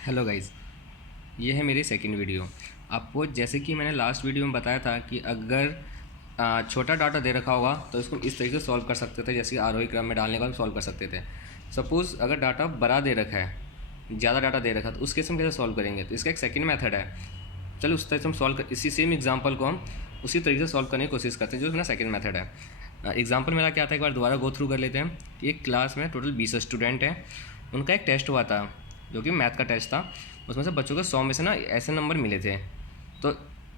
Hello guys, ये है मेरी सेकंड वीडियो। आपको जैसे कि मैंने लास्ट वीडियो में बताया था कि अगर छोटा डाटा दे रखा होगा तो इसको इस तरीके से सॉल्व कर सकते थे, जैसे आरोही क्रम में डालने का हम सॉल्व कर सकते थे। सपोज़ अगर डाटा बड़ा दे रखा है, ज़्यादा डाटा दे रखा है, तो उस केस में कैसे सॉल्व करेंगे? तो इसका एक सेकंड मेथड है। चलो उस तरह से हम सॉल्व कर, इसी सेम एग्जाम्पल को हम उसी तरीके से सॉल्व करने की कोशिश करते हैं, जो मेरा सेकंड मेथड है। एग्जाम्पल मेरा क्या था, एक बार दोबारा गो थ्रू कर लेते हैं। एक क्लास में टोटल 20 स्टूडेंट हैं। उनका एक टेस्ट हुआ था जो कि मैथ का टेस्ट था। उसमें से बच्चों को 100 में से ना ऐसे नंबर मिले थे। तो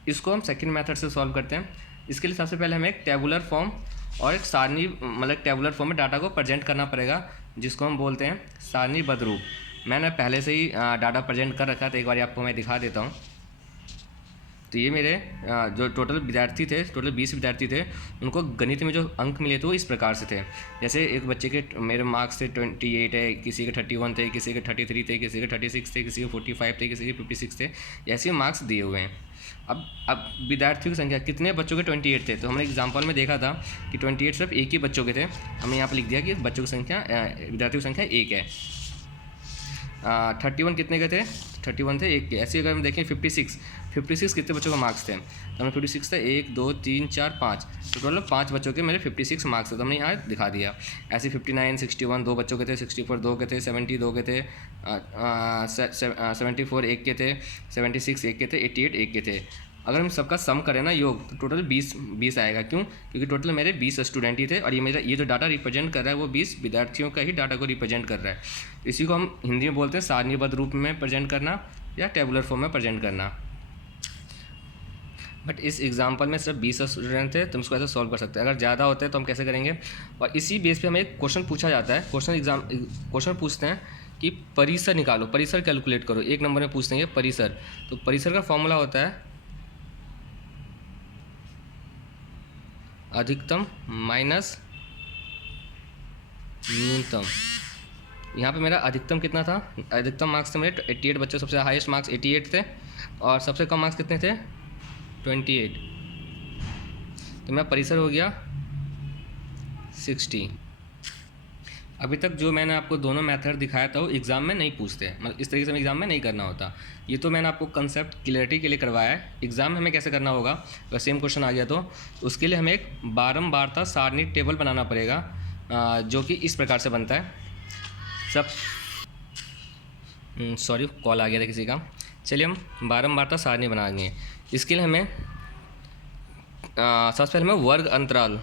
इसको हम सेकंड मेथड से सॉल्व करते हैं। इसके लिए सबसे पहले हमें एक टेबुलर फॉर्म और एक सारणी, मतलब टेबुलर फॉर्म में डाटा को प्रेजेंट करना पड़ेगा, जिसको हम बोलते हैं सारणीबद्ध रूप। मैंने पहले से ही डाटा प्रेजेंट कर रखा था, एक बार आपको मैं दिखा देता हूँ। तो ये मेरे जो टोटल विद्यार्थी थे, टोटल 20 विद्यार्थी थे, उनको गणित में जो अंक मिले थे वो इस प्रकार से थे। जैसे एक बच्चे के मेरे मार्क्स थे 28 है, किसी के 31 थे, किसी के 33 थे, किसी के 36 थे, किसी के 45 थे, किसी के 56 थे। ऐसे मार्क्स दिए हुए हैं। अब विद्यार्थियों की संख्या, कितने बच्चों के 28 थे? तो हमने एग्जाम्पल में देखा था कि 28 सिर्फ एक ही बच्चों के थे। हमने यहाँ पर लिख दिया कि बच्चों की संख्या, विद्यार्थियों की संख्या 1 है। 31 कितने के थे? 31 थे, एक के। ऐसे अगर हम देखें 56 कितने बच्चों का मार्क्स थे? तो हमें 56 था, 1 2 3 4 5, तो टोटल 5 बच्चों के मेरे 56 मार्क्स थे, तो हमने यहाँ दिखा दिया। ऐसे 59 61 2 बच्चों के थे, 64 2 के थे, 70 2 के थे, 74 1 के थे, 76 1 के थे, 88 1 के थे। अगर हम सबका सम करें ना, योग, तो टोटल 20 आएगा। क्यों? क्योंकि टोटल मेरे 20 स्टूडेंट ही थे, और ये जो डाटा रिप्रेजेंट कर रहा है वो 20 विद्यार्थियों का ही डाटा को रिप्रेजेंट कर रहा है। इसी को हम हिंदी में बोलते हैं सारणीबद्ध रूप में प्रेजेंट करना या टेबुलर फॉर्म में प्रेजेंट करना। बट इस एग्जाम्पल में सिर्फ 20 स्टूडेंट थे, तो हम इसको ऐसे सॉल्व कर सकते हैं। अगर ज़्यादा होते हैं तो हम कैसे करेंगे? और इसी बेस पे हमें एक क्वेश्चन पूछा जाता है। क्वेश्चन पूछते हैं कि परिसर निकालो, परिसर कैलकुलेट करो। एक नंबर में पूछते हैं परिसर। तो परिसर का फॉर्मूला होता है अधिकतम माइनस न्यूनतम। यहाँ पे मेरा अधिकतम कितना था? अधिकतम मार्क्स थे मेरे 88 बच्चे, सबसे हाईएस्ट मार्क्स 88 थे, और सबसे कम मार्क्स कितने थे? 28। तो मेरा परिसर हो गया 60। अभी तक जो मैंने आपको दोनों मेथड दिखाया था वो एग्ज़ाम में नहीं पूछते, मतलब इस तरीके से एग्ज़ाम में नहीं करना होता। ये तो मैंने आपको कंसेप्ट क्लियरिटी के लिए करवाया है। एग्ज़ाम में हमें कैसे करना होगा? अगर सेम क्वेश्चन आ गया तो उसके लिए हमें एक बारंबारता सारणी टेबल बनाना पड़ेगा, जो कि इस प्रकार से बनता है। सॉरी, कॉल आ गया था किसी का। चलिए हम बारंबारता सारणी बनाएंगे। इसके लिए हमें सबसे पहले हमें वर्ग अंतराल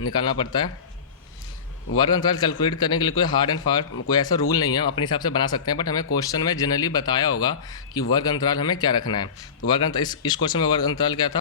निकालना पड़ता है। वर्ग अंतराल कैलकुलेट करने के लिए कोई हार्ड एंड फास्ट कोई ऐसा रूल नहीं है, अपने हिसाब से बना सकते हैं। बट हमें क्वेश्चन में जनरली बताया होगा कि वर्ग अंतराल हमें क्या रखना है। तो वर्ग अंतराल, इस क्वेश्चन में वर्ग अंतराल क्या था?